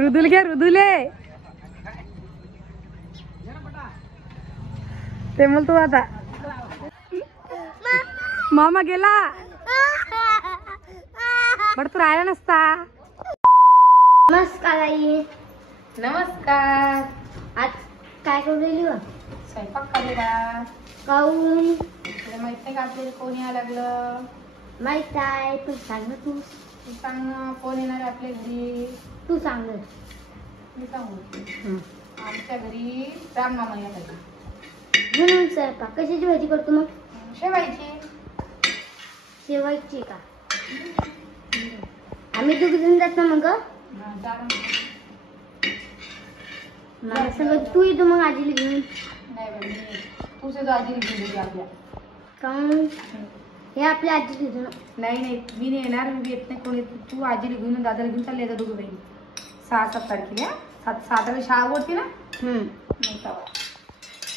रुदुल घ्या रुदुले ते बोल तू आता मामा गेला बट तू राहिला नसता. नमस्कार आई. नमस्कार. आज काय करू राहिली व? स्वयंपाक करायला. काऊन? तुला माहित नाही का आपल्याला कोण यायला लागलं? माहित आहे पण सांग ना तू. तू सांग ना कोण येणार आहे आपल्या घरी? तू सांग. मी सांगू. आमच्या घरी राम मामा येणार आहे. म्हणून स्वयंपाक कशाची भाजी करतो मग? शेवायची. शेवायची का? आम्ही दोघ जण जात ना मग. मला सांग तू येतो मग आजीला घेऊन. नाही बाई तूच येतो आजीला घेऊन आपल्या. काऊन? हे आपल्या आजी घेतो ना. नाही नाही मी नाही येणार. मी येत नाही कोणी. तू आजीला घेऊन दादाला घेऊन चालले येतात दोघं बहिणी. 6-7 तारखेला 7 तारखेला शाळा उघडते ना.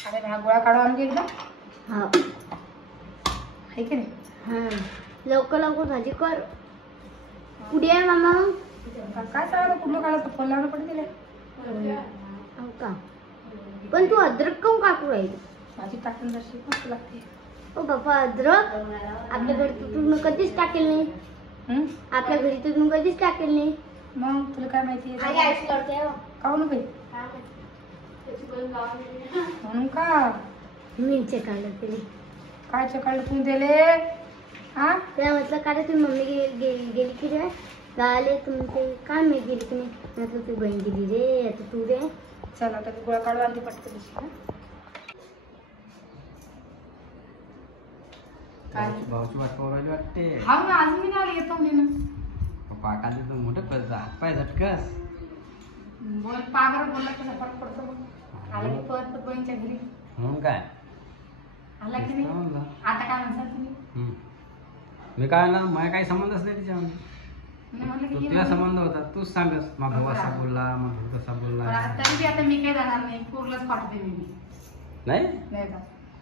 आता हा गोळा काढू आणखी एकदा. हा आहे की नाही? हा लवकर लवकर भाजी कर. कुठे आहे मामा? काय चाललं कुठलं काढायचं फोन लावणं पडते तिला. हो का? पण तू अद्रक काऊन काढू राहिली? माझी टाकून जशी मस्त लागते. ओ बाबा अद्रक आपल्या घरी तू कधीच टाकेल नाही. आपल्या घरी तू कधीच टाकेल नाही. मग तुला काय माहिती काहून बाई म्हणून का मिरच्या काढलं तरी काय चकाळलं तुम्ही दिले? हा त्या म्हटलं का रे तुम्ही मम्मी गेली की रे गावाले तुमचे काय मी गेली की नाही म्हटलं तू बहीण गेली रे आता तू रे. चला आता गोळा काढू आणते पटकन दिवशी. भाऊची वाट पाहू वाटते. हा ना आज मी नाही येतो मी ना. पाकाले तर मोठं पडतं हातपाय झटकस. बोल पागर बोलला कसा फरक पडतो बघ. आला की परत बहिणीच्या घरी. म्हणून काय आला की नाही? आता काय म्हणता तुम्ही? मी काय ना माझ्या काही संबंधच नाही तिच्यामध्ये. मी म्हणलं की तुला संबंध होता तूच सांगस. मा भाऊ असा बोलला मा भाऊ कसा बोलला. तरी बी आता मी काय जाणार नाही. पूर्णच पाठवते मी. नाही नाही का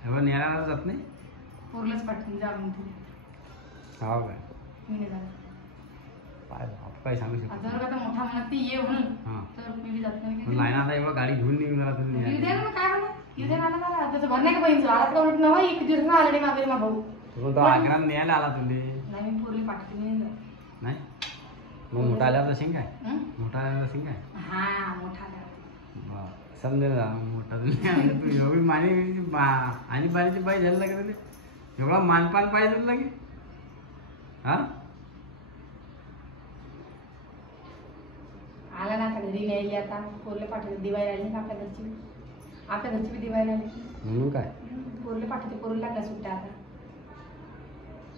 एवढं न्यायाला जात नाही. पूर्णच पाठवून जा म्हणते. हो काय मी नाही जाणार. काय सांगू शकतो. जर का मोठा म्हणत ती ये म्हणून हा तर मी बी जात नाही. लाईनाला एवढं गाडी घेऊन निघून गेला येऊ तुम्ही. द्या ना काय म्हणा. येऊ द्या ना मला. त्याचं भर नाही का बहिणीचं. आला तर म्हणत नव्हा एक दिवस आला नाही मागे मा भाऊ. तो आग्रा न्यायला आला तुले. नाही मी पूर्वी पाठवते मी नाही. नाही मग मोठा आल्यावर शिंग काय. हं? मोठा आल्यावर शिंग काय. हा मोठा आला. समजेल ना मोठा तू एवढी मानी आणि पाण्याची बाई झाली लागेल रे. एवढा मानपान पाहिजे तुला की. हा आला ना आता घरी न्यायली. आता पोरले पाठवते. दिवाळी राहिली ना आपल्या घरची. आपल्या घरची बी दिवाळी राहिली. म्हणून काय पोरले पाठवते. पोरले लागल्या सुट्ट्या आता.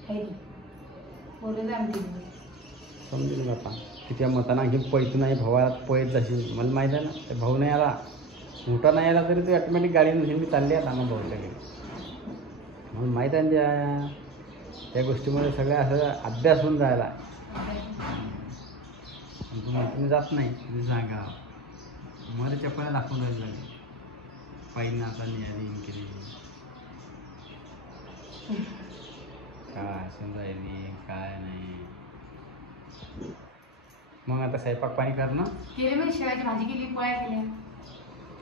आहे की पोरले जमते. समजेल बापा किती मताना घेऊन पळतो नाही भावाला पळत जाशील. मला माहीत आहे ना ते भाऊ नाही आला मोठा नाही आला तरी तू ऑटोमॅटिक गाडी नसेल मी चालली आता मग भाऊच्या घरी. म्हणून माहीत आहे त्या गोष्टीमध्ये सगळ्या असं अभ्यास होऊन राहिला. तू मैत्रिणी जात नाही तुम्ही सांगा मला चप्पल दाखवून राहिलं पाहिजे ना आता निघाली केली काय समजायली काय नाही. मग आता स्वयंपाक पाणी करणं केले मी. शेवायची भाजी केली. पोळ्या केल्या.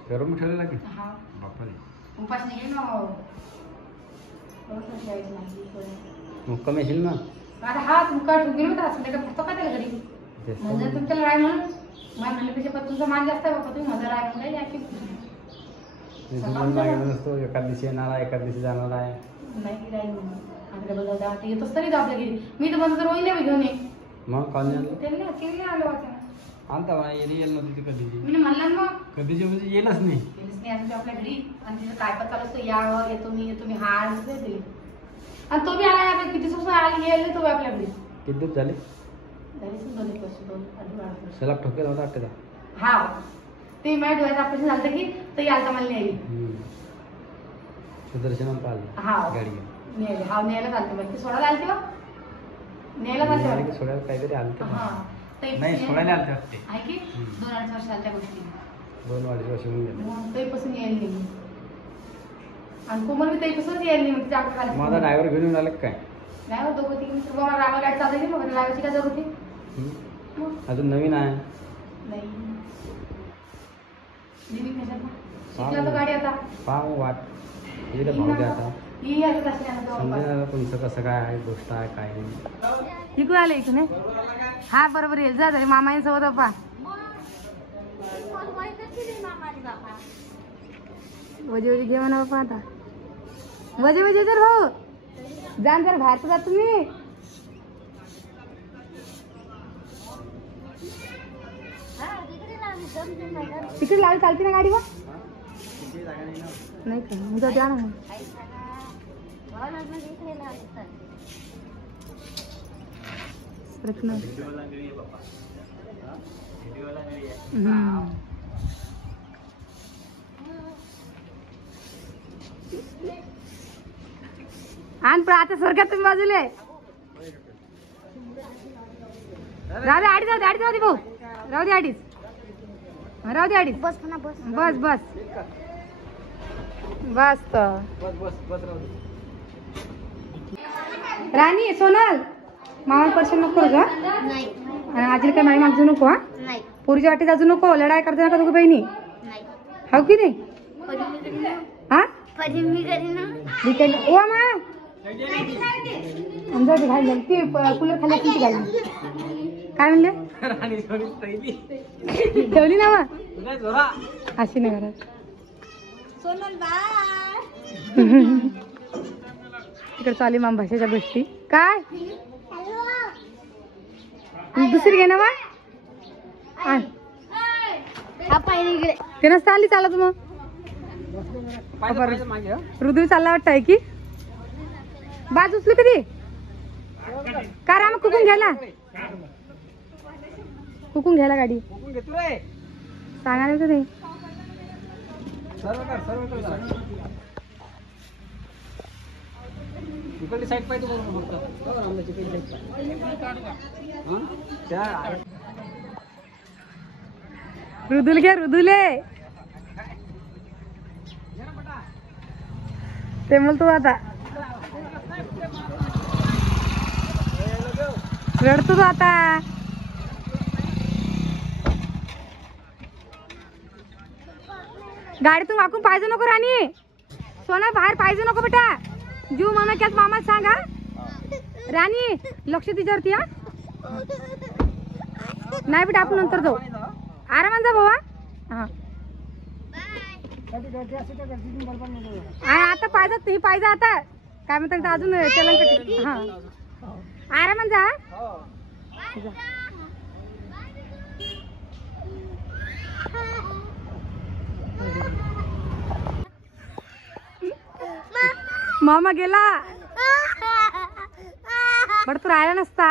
करून ठेवलं लागेल. हा बापाने उपाशी गेली ना. शेवायची भाजी पोळ्या. मग कमी असेल ना. आता हा तुमका ठुकली होता संध्याकाळी फक्त का त्याला घरी म्हणजे तुमच्याला राय म्हणून मला म्हणल्यापेक्षा पण तुमचा मान जास्त आहे बाबा. तुम्ही माझा राय म्हणून या की मागितलं नसतो. एका दिवशी येणार आहे एका दिवशी जाणार आहे. नाही राय म्हणून आपल्या बघा आता येतोच तरी आपल्या घरी. मी तर माझं रोई नाही घेऊन ये. मग कोणी आणलं त्यांनी केले आलो आता. आणता म्हणा येईल नव्हती ती कधीची. मी म्हणलं ना मग कधीची म्हणजे येईलच नाही. केलीच नाही असं आपल्या घरी. आणि तिचं काय पण चालू असतं यावं येतो मी हार दिले. आणि तो बी आला आपल्या किती सुद्धा आली यायला तो आपल्या घरी. किती दिवस झाले. झाली 2 वर्ष 2 सलाब ठोकेल होता वाटतं. हा ते माझ्या डोळ्याचं ऑपरेशन झालं की ते यायला मला न्यायली. सुदर्शनात पाहिलं हा गाडी घेऊन न्यायला. हा न्यायला चालते मग ती सोडायला आली तेव्हा न्यायला चालते. सोडायला काहीतरी आलं हा नाही सोडायला आलं वाटते. आहे की 2-2.5 वर्ष झाल्या त्या गोष्टी. 2-2.5 वर्ष होऊन गेले. मग तेपासून यायला नाही. आणि कोमल बी तेपासूनच यायला नाही. मग तिच्या आपल्या माझा ड्रायव्हर घेऊन येऊन आलं काय. नाही होत 2-3 मला रामा गाडी चालली मग लावायची काय जरूर होती. अजून नवीन आहे. नाही दिली कशाला? किती आता गाडी आता पाहू वाट हे तर भाऊ द्या आता ही आता कशी आणतो समजेल तुमचं कसं काय आहे गोष्ट आहे काय नाही. इकडे आले इकडे हा बरोबर येईल जा तरी मामाई सोबत बाप्पा वजे वजे घे म्हणा बाप्पा आता वजे वजे तर हो जा जर बाहेर जा तुम्ही तिकडे लावली चालते ना गाडी वा नाही का मग द्या ना प्रश्न आण पण आता सरकार तुम्ही बाजूले राहू दे अडीच राहू दे भाऊ राहू दे अडीच राहू दे अडीच बस म्हणा बस बस बस बस तर राणी सोनल मामा पर्शन नको ग नाही आणि आजीला काय माई मागजू नको हा नाही पोरीच्या वाटी जाजू नको लढाई करते नका दोघं बहिणी नाही हो की नाही हा मी करी ना विकेंड ओ मा अंदाज घाल ती कूलर खाली किती घालली काय म्हणले ठेवली ना मग अशी नाही घरात सोनल बाय तिकडे चालली माम भाषेच्या गोष्टी काय दुसरी घे ना वा हा पाहिजे इकडे ते नसतं आली चालत मग हृदय चालला वाटतंय की बाज उचलू कधी का रा मग कुकून घ्यायला गाडी सांगा ना नाही इकडली साईड पाहिजे रुदुल घ्या रुदुले ते म्हणतो आता रडतो तो आता गाडीतून वाकून पाहिजे नको राणी सोना बाहेर पाहिजे नको बेटा जीव मामा क्यात मामा सांगा राणी लक्ष तिच्यावरती हा नाही बेटा आपण नंतर जाऊ आरामात जा भावा हा आता पाहिजे ही पाहिजे आता काय म्हणतात अजून चलन हा आरामात जा मामा गेला बट तू राहिला नसता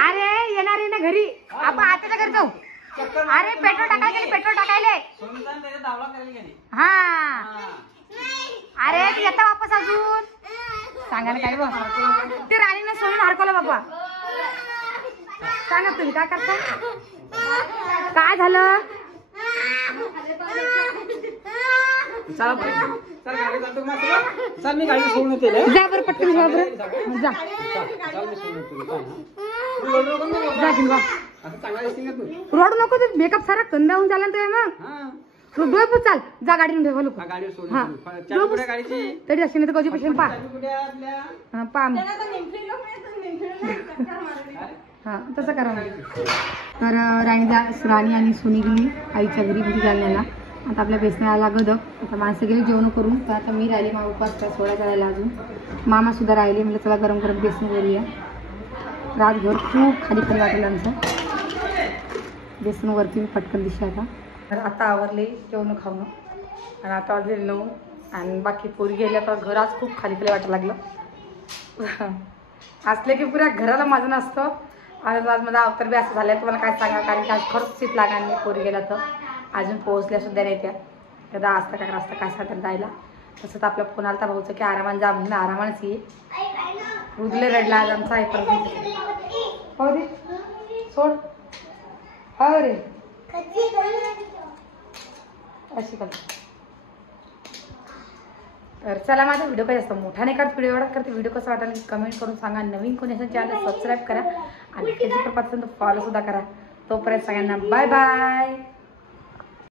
अरे येणार आहे ना घरी आपण आताच्या घरी जाऊ अरे पेट्रोल टाकायले हा अरे तू येता वापस अजून सांगा ना काय ते राणीनं सोडून हरकवलं बाबा सांगा तुम्ही काय करता काय झालं चल मी गाडी सोडून येते जा बरं पटकन जा बरं जा रोड नको तू मेकअप सारा थंड होऊन झाला ना मग डोळे पण चाल जा गाडी ठेवा लोक तरी अशी नाही तर कधी पैसे पा हा तसं करा तर राणी आणि सोनी गेली आईच्या घरी म्हणजे जालन्याला आता आपल्या बेसनाला गदक आता माणसं गेली जेवण करून तर आता मी राहिली मा उपास सोडायचा राहिला अजून मामा सुद्धा राहिले म्हणजे चला गरम गरम बेसन करूया रातभर खूप खाली खाली वाटेल आमचं बेसन वरती मी पटकन दिसते आता तर आता आवरले जेवण खाऊन आणि आता वाजले 9 आणि बाकी पोरी गेल्या तर घर आज खूप खाली खाली वाटायला लागलं असले की पुऱ्या घराला माझं नसतं आणि आज माझा अवतार बी असं झालं तुम्हाला काय सांगा कारण की आज खरंच सीट लागणार नाही पोरी गेला तर अजून पोहोचल्या सुद्धा नाही त्या कदा असतं का असतं काय सांगतात जायला तसं तर आपला फोन आला तर भाऊचं की आरामाने जा म्हणून आरामानेच ये रुदले रडला आज आमचा आहे पण हो दे सोड हो रे अशी कर तर चला माझा व्हिडिओ काही जास्त मोठा नाही करत व्हिडिओ एवढा करते व्हिडिओ कसं वाटेल कमेंट करून सांगा नवीन कोणी असेल चॅनल सबस्क्राईब करा आणि फेसबुक पासून फॉलो सुद्धा करा तोपर्यंत सगळ्यांना बाय बाय.